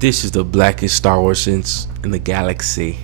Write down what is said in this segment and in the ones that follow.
This is the blackest Star Wars sense in the galaxy.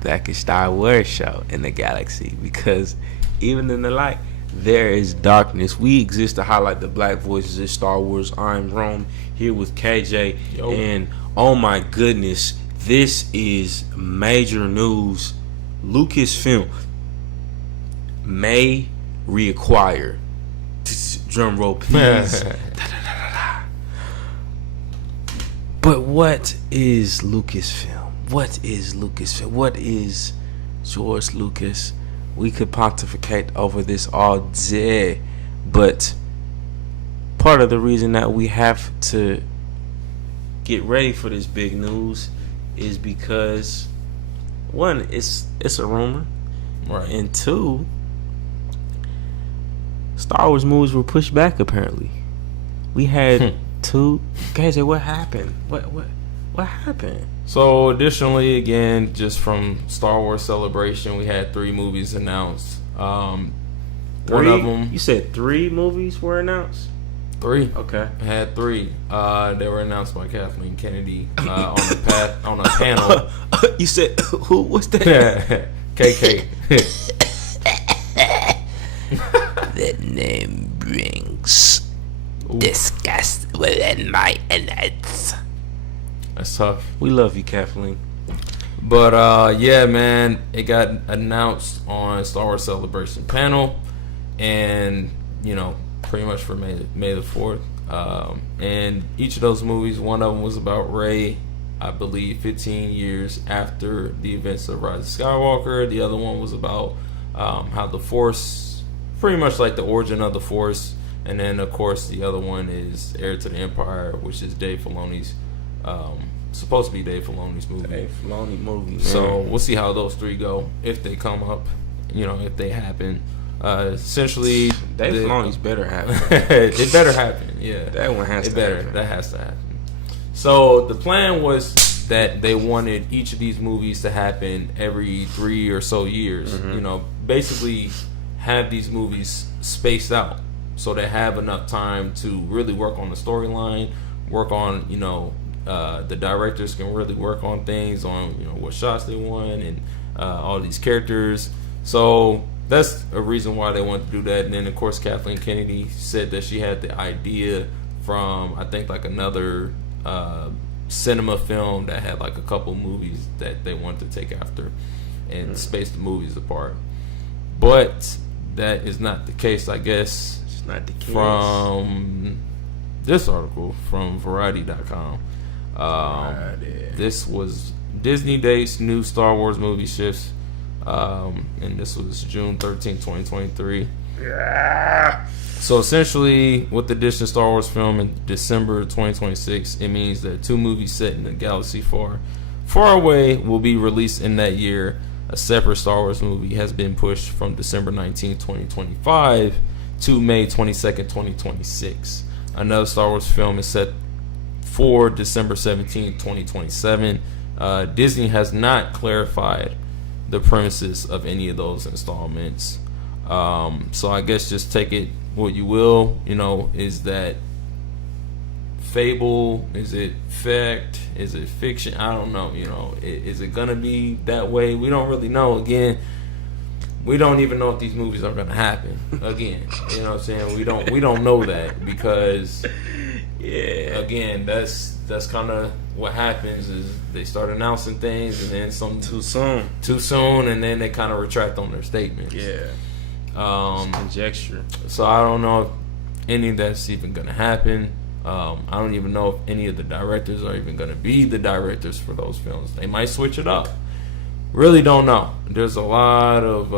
Blackest Star Wars show in the galaxy. Because even in the light, there is darkness. We exist to highlight the black voices in Star Wars. I'm Rome, here with KJ. Yo. And oh my goodness, this is major news. Lucasfilm may reacquire. Drum roll, please. But what is Lucasfilm? What is Lucasfilm? What is George Lucas? We could pontificate over this all day, but part of the reason that we have to get ready for this big news is because one, it's a rumor, Right. and two, Star Wars movies were pushed back. Apparently, we had two. Guys, what happened? What happened? So additionally, again, just from Star Wars Celebration, we had 3 movies announced. One of them, You said 3 movies were announced. 3. Okay. I had 3. They were announced by Kathleen Kennedy on a panel. You said who? What's that? KK. That name brings disgust within my innards. That's tough. We love you, Kathleen. But yeah, man, it got announced on Star Wars Celebration panel, and pretty much for May the 4th. And each of those movies, one of them was about Rey, I believe 15 years after the events of Rise of Skywalker. The other one was about how the Force, pretty much like the origin of the Force. And then, of course, the other one is Heir to the Empire, which is Dave Filoni's, supposed to be Dave Filoni's movie. Dave Filoni movie. Man. So we'll see how those 3 go, if they come up, if they happen. Essentially, Dave Filoni's better happen. It better happen, yeah. That one has to happen. That has to happen. So the plan was that they wanted each of these movies to happen every 3 or so years. Mm-hmm. Basically have these movies spaced out so they have enough time to really work on the storyline, work on the directors can really work on things, on what shots they want, and all these characters. So that's a reason why they wanted to do that. And then of course Kathleen Kennedy said that she had the idea from, I think, like another cinema film that had like a couple movies that they wanted to take after and space the movies apart. But that is not the case, I guess. It's not the case. From this article from Variety.com. This was Disney dates new Star Wars movie shifts, and this was June 13, 2023. Yeah. So essentially, with the addition of Star Wars film in December 2026, it means that 2 movies set in a galaxy far, far away will be released in that year. A separate Star Wars movie has been pushed from December 19, 2025 to May 22nd, 2026. Another Star Wars film is set for December 17, 2027. Disney has not clarified the premises of any of those installments. So I guess just take it what you will. Is that fable? Is it fact? Is it fiction? I don't know. Is it gonna be that way? We don't really know. Again, we don't even know if these movies are gonna happen. Again, you know what I'm saying? We don't know that because again, that's kind of what happens is they start announcing things and then some Too soon, and then they kind of retract on their statements. Conjecture. So I don't know if any of that's even gonna happen. I don't even know if any of the directors are even gonna be the directors for those films. They might switch it up. Really don't know. There's a lot of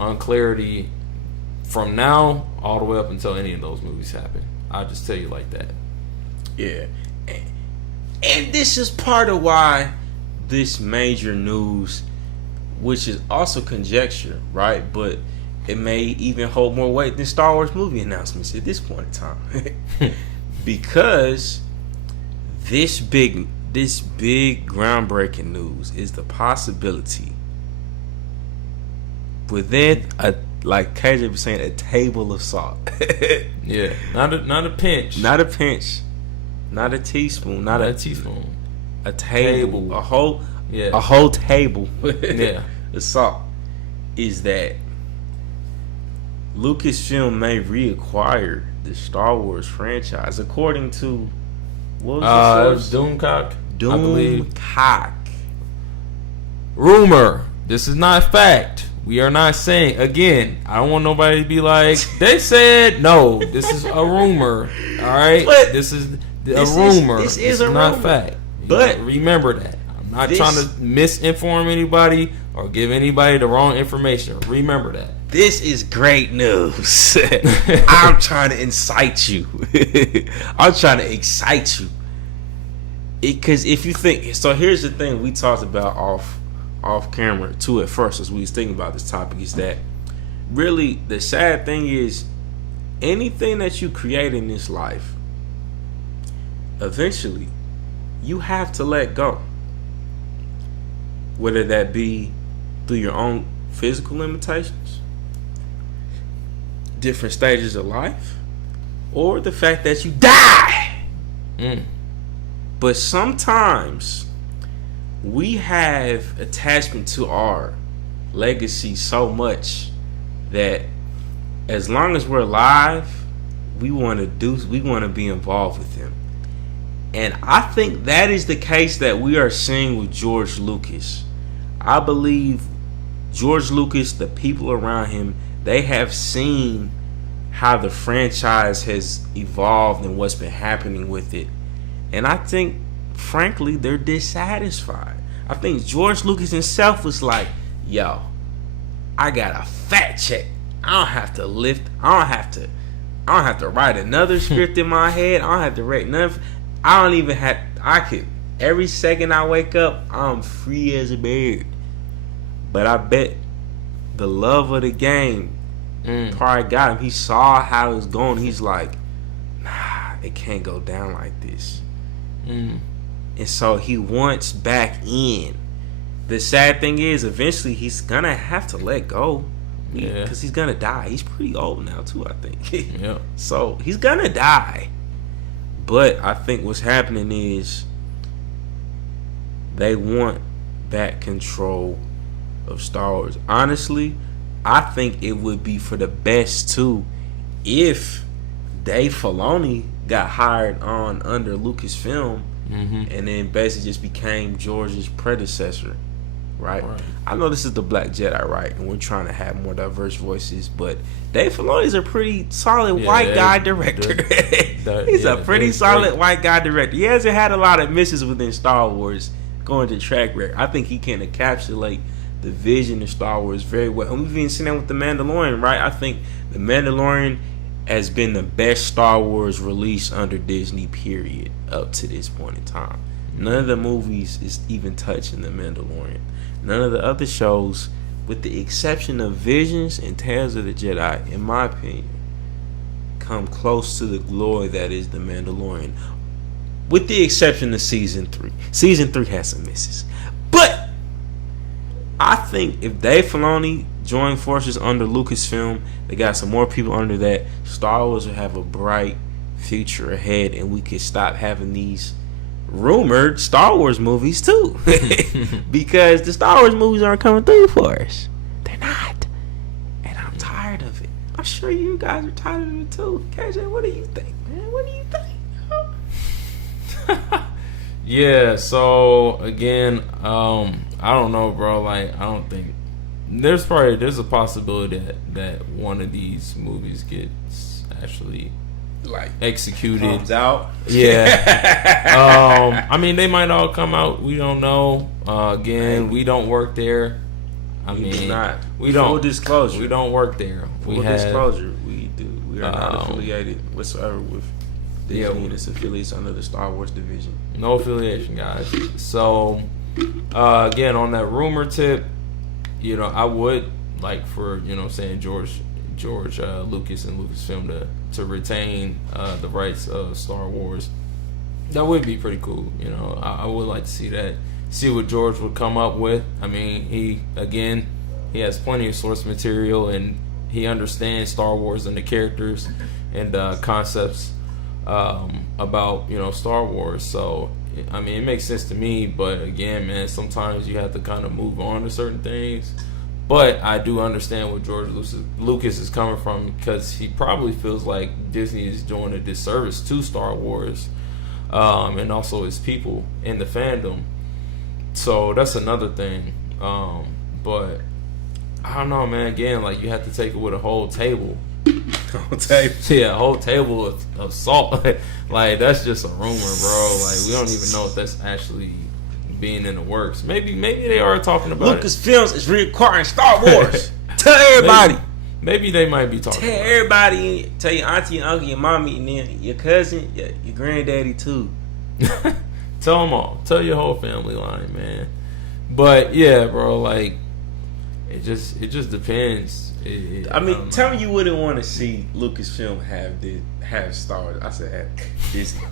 unclarity from now all the way up until any of those movies happen. I'll just tell you like that. Yeah. And this is part of why this major news, which is also conjecture, right? But it may even hold more weight than Star Wars movie announcements at this point in time. Because this big groundbreaking news is the possibility within like KJ was saying, a table of salt. Yeah, not a pinch. Not a pinch. Not a teaspoon. Not a teaspoon. a table. Table. A whole table. Yeah. Assault is that Lucasfilm may reacquire the Star Wars franchise, according to what was the source? Doomcock. I believe. Doomcock. Rumor. This is not fact. We are not saying, again, I don't want nobody to be like, they said. No, this is a rumor. All right? But this is a rumor. This is a not rumor. fact. But remember that. I'm not trying to misinform anybody or give anybody the wrong information. Remember that. This is great news. I'm trying to incite you. I'm trying to excite you. Because if you think... So here's the thing we talked about off camera too at first as we was thinking about this topic, is that really the sad thing is anything that you create in this life, eventually you have to let go. Whether that be through your own physical limitations, different stages of life, or the fact that you die. But sometimes we have attachment to our legacy so much that as long as we're alive, we want to be involved with them. And I think that is the case that we are seeing with George Lucas. I believe George Lucas, the people around him, they have seen how the franchise has evolved and what's been happening with it. And I think, frankly, they're dissatisfied. I think George Lucas himself was like, yo, I got a fat check. I don't have to write another script in my head. I don't have to write nothing. Every second I wake up, I'm free as a bird. But I bet the love of the game probably got him. He saw how it's going. He's like, nah, it can't go down like this. And so he wants back in. The sad thing is, eventually he's gonna have to let go. Yeah. Because he's gonna die. He's pretty old now too, I think. Yeah. So he's gonna die. But I think what's happening is they want back control of Star Wars. Honestly, I think it would be for the best too if Dave Filoni got hired on under Lucasfilm and then basically just became George's predecessor, right? I know this is the Black Jedi, right? And we're trying to have more diverse voices, but Dave Filoni is a pretty solid white guy director. He's a pretty solid white guy director. He hasn't had a lot of misses within Star Wars going to track record. I think he can encapsulate the vision of Star Wars very well. And we've even seen that with The Mandalorian, right? I think The Mandalorian has been the best Star Wars release under Disney, period, up to this point in time. None of the movies is even touching The Mandalorian. None of the other shows, with the exception of Visions and Tales of the Jedi, in my opinion, come close to the glory that is The Mandalorian. With the exception of Season 3. Season 3 has some misses. But I think if Dave Filoni joined forces under Lucasfilm, they got some more people under that, Star Wars will have a bright future ahead, and we could stop having these rumored Star Wars movies too. Because the Star Wars movies aren't coming through for us. They're not. And I'm tired of it. I'm sure you guys are tired of it too. KJ, what do you think, man? What do you think? Yeah, so again, I don't know, bro. Like, I don't think there's a possibility that one of these movies gets actually like executed. Comes out. Yeah. I mean, they might all come out. We don't know. Again, we don't work there. Full disclosure. We don't work there. Full disclosure. We do. We are not affiliated whatsoever with Disney and its affiliates under the Star Wars division. No affiliation, guys. So, again, on that rumor tip, I would like for saying George Lucas and Lucasfilm to retain the rights of Star Wars. That would be pretty cool. I would like to see that. See what George would come up with. I mean, he has plenty of source material and he understands Star Wars and the characters and concepts about Star Wars. So I mean, it makes sense to me, but again, man, sometimes you have to kind of move on to certain things. But I do understand where George Lucas is coming from, because he probably feels like Disney is doing a disservice to Star Wars, and also its people in the fandom. So that's another thing. But I don't know, man. Again, like, you have to take it with a whole table. Yeah, a whole table of salt. Like, that's just a rumor, bro. Like, we don't even know if that's actually being in the works. Maybe they are talking about Lucasfilms is reacquiring Star Wars. Tell everybody. Maybe they might be talking. Tell everybody. Tell your auntie, your uncle, your mommy, and then your cousin, your granddaddy too. Tell them all. Tell your whole family line, man. But yeah, bro. Like, it just depends. I mean, tell me you wouldn't want to see Lucasfilm have Star Wars. I said have Disney.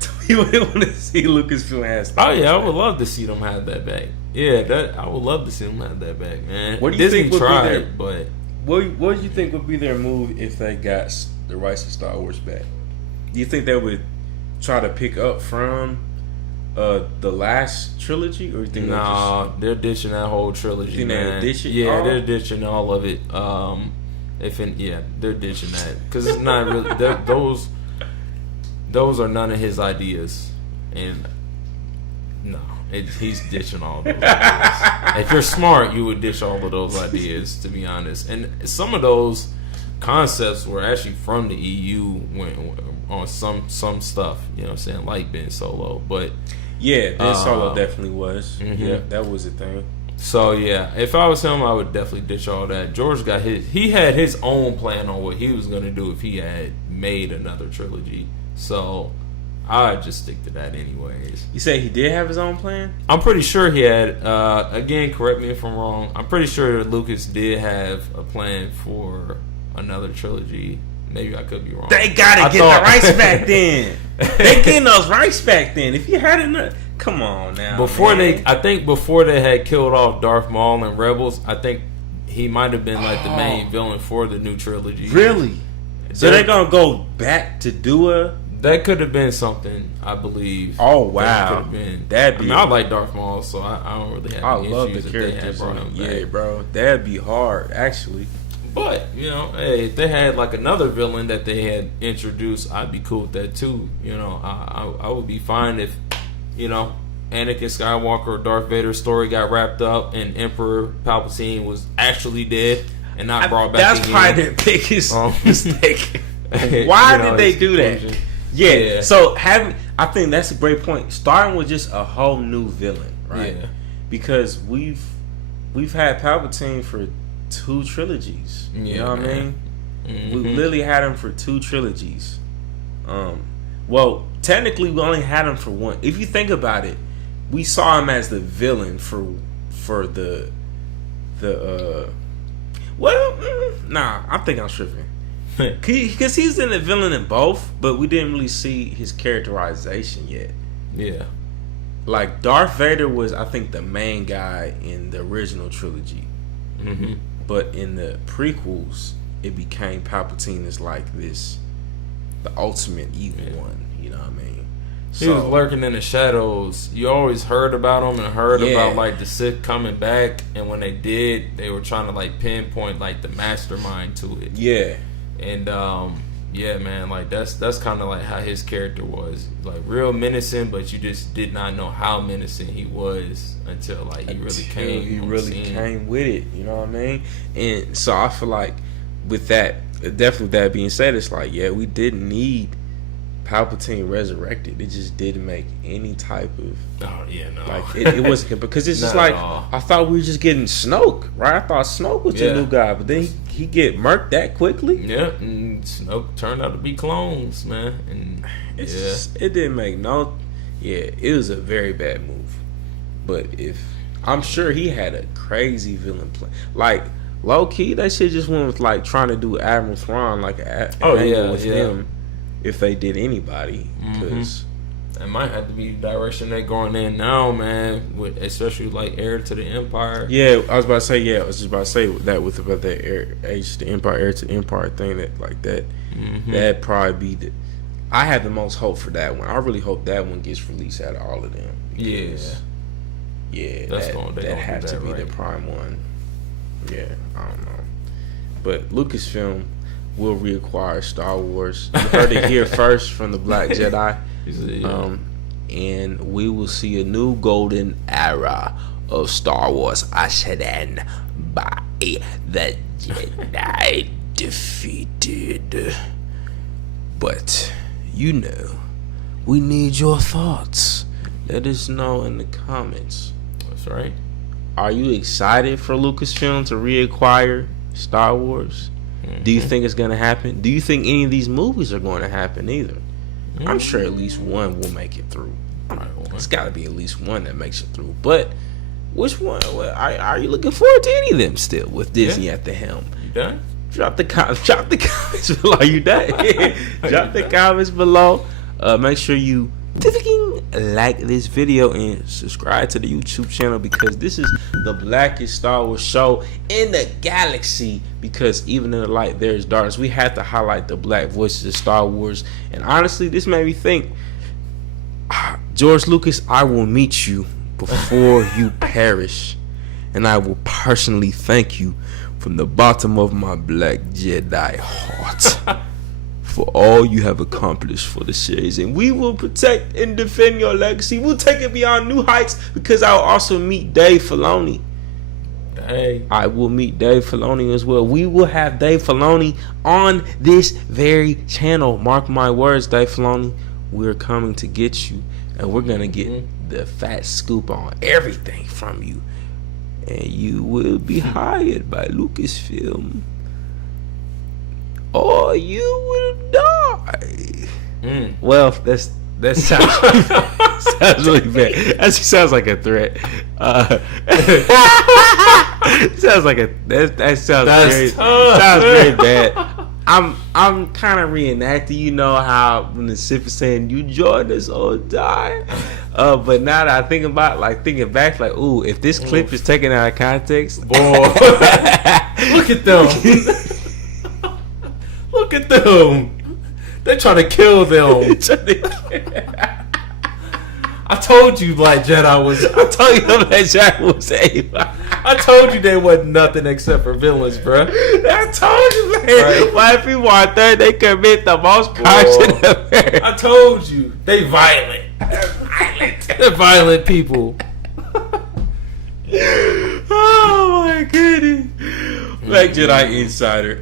Tell me you wouldn't want to see Lucasfilm have Star Wars. Oh yeah, I would love to see them have that back. Yeah, I would love to see them have that back, man. What do you think would be their, but what do you think would be their move if they got the rights to Star Wars back? Do you think they would try to pick up from the last trilogy, or you think they're ditching that whole trilogy, man? They're ditching all of it. They're ditching that, because it's not really those are none of his ideas, and no, he's ditching all of those ideas. If you're smart, you would ditch all of those ideas, to be honest. And some of those concepts were actually from the EU on some stuff, you know what I'm saying, like Ben Solo, but Ben Solo definitely was. Mm-hmm. Yeah, that was a thing. So yeah, if I was him, I would definitely ditch all that. George he had his own plan on what he was gonna do if he had made another trilogy. So I'd just stick to that anyways. You say he did have his own plan? I'm pretty sure he had. Again, correct me if I'm wrong. I'm pretty sure Lucas did have a plan for another trilogy. Maybe I could be wrong. They gotta get the rights back then. They getting those rights back then. If you had enough, come on now. Before they had killed off Darth Maul and Rebels, I think he might have been like the main villain for the new trilogy. Really? So they're gonna go back to do a. That could have been something, I believe. Oh wow, that'd be. I like Darth Maul, so I don't really have any issues the characters. Yeah, bro, that'd be hard actually. But, you know, hey, if they had like another villain that they had introduced, I'd be cool with that too. You know, I would be fine if, you know, Anakin Skywalker or Darth Vader's story got wrapped up and Emperor Palpatine was actually dead and not brought back. That's probably their biggest mistake. Why did they do that? Yeah. So I think that's a great point. Starting with just a whole new villain, right? Yeah. Because we've had Palpatine for 2 trilogies. You know what I mean? Mm-hmm. We literally had him for 2 trilogies. Well, technically we only had him for 1. If you think about it, we saw him as the villain for the I think I'm tripping. Because he's in the villain in both, but we didn't really see his characterization yet. Yeah. Like, Darth Vader was, I think, the main guy in the original trilogy. Mm-hmm. But in the prequels, it became Palpatine as like this, the ultimate evil one. You know what I mean? He was lurking in the shadows. You always heard about him and heard about like the Sith coming back, and when they did, they were trying to like pinpoint like the mastermind to it. Yeah. And yeah, man, like that's kind of like how his character was, like real menacing, but you just did not know how menacing he was until like he really came. He really came with it, you know what I mean? And so I feel like with that, definitely with that being said, it's like we didn't need Palpatine resurrected. It just didn't make any type of like it wasn't, because it's just like I thought we were just getting Snoke, right? I thought Snoke was the new guy, but then he get murked that quickly. Yeah, and Snoke turned out to be clones, man. And it didn't make it was a very bad move. But I'm sure he had a crazy villain plan, like low key that shit just went with like trying to do Admiral Thrawn like with him. If they did anybody, because it might have to be the direction they're going in now, man. With especially like heir to the Empire. Yeah, I was about to say. Yeah, I was just about to say that with about that heir to the Empire thing. That like that, that'd probably be the. I have the most hope for that one. I really hope that one gets released out of all of them. Because, yeah, that has to be the prime one. Yeah, I don't know. But Lucasfilm will reacquire Star Wars. You heard it here first from the Black Jedi. And we will see a new golden era of Star Wars ushered in by the Jedi defeated. But, we need your thoughts. Let us know in the comments. That's right. Are you excited for Lucasfilm to reacquire Star Wars? Mm-hmm. Do you think it's going to happen? Do you think any of these movies are going to happen either? Mm-hmm. I'm sure at least one will make it through. It's got to be at least one that makes it through. But which one? Are you looking forward to any of them still with Disney at the helm? You done? Drop the comments below. You done? Drop the comments below. Make sure you like this video and subscribe to the YouTube channel, because this is the blackest Star Wars show in the galaxy. Because even in the light there is darkness. We had to highlight the black voices of Star Wars. And honestly, this made me think, George Lucas, I will meet you before you perish, and I will personally thank you from the bottom of my Black Jedi heart for all you have accomplished for the series, and we will protect and defend your legacy. We'll take it beyond new heights, because I'll also meet Dave Filoni. I will meet Dave Filoni as well. We will have Dave Filoni on this very channel. Mark my words, Dave Filoni. We're coming to get you, and we're gonna get the fat scoop on everything from you, and you will be hired by Lucasfilm, or you will die. Well, that sounds really bad. That sounds like a threat. Sounds like that sounds very bad. I'm kind of reenacting, how when the Sith is saying, "You join us or die." But now that I think back, ooh, if this clip is taken out of context, boy, look at them. Look at them. They're trying to kill them. I told you Black Jedi was. I told you Black Jedi was I told you they wasn't nothing except for villains, bro. I told you, man. Right. White people are there. They commit the most crimes in America. I told you. They violent. They're violent. They're violent people. Oh, my goodness. Black Jedi Insider.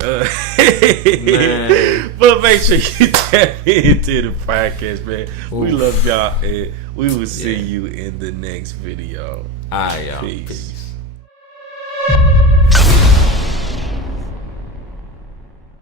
But make sure you tap into the podcast, man. Oof. We love y'all, and we will see you in the next video. All right, y'all. Peace.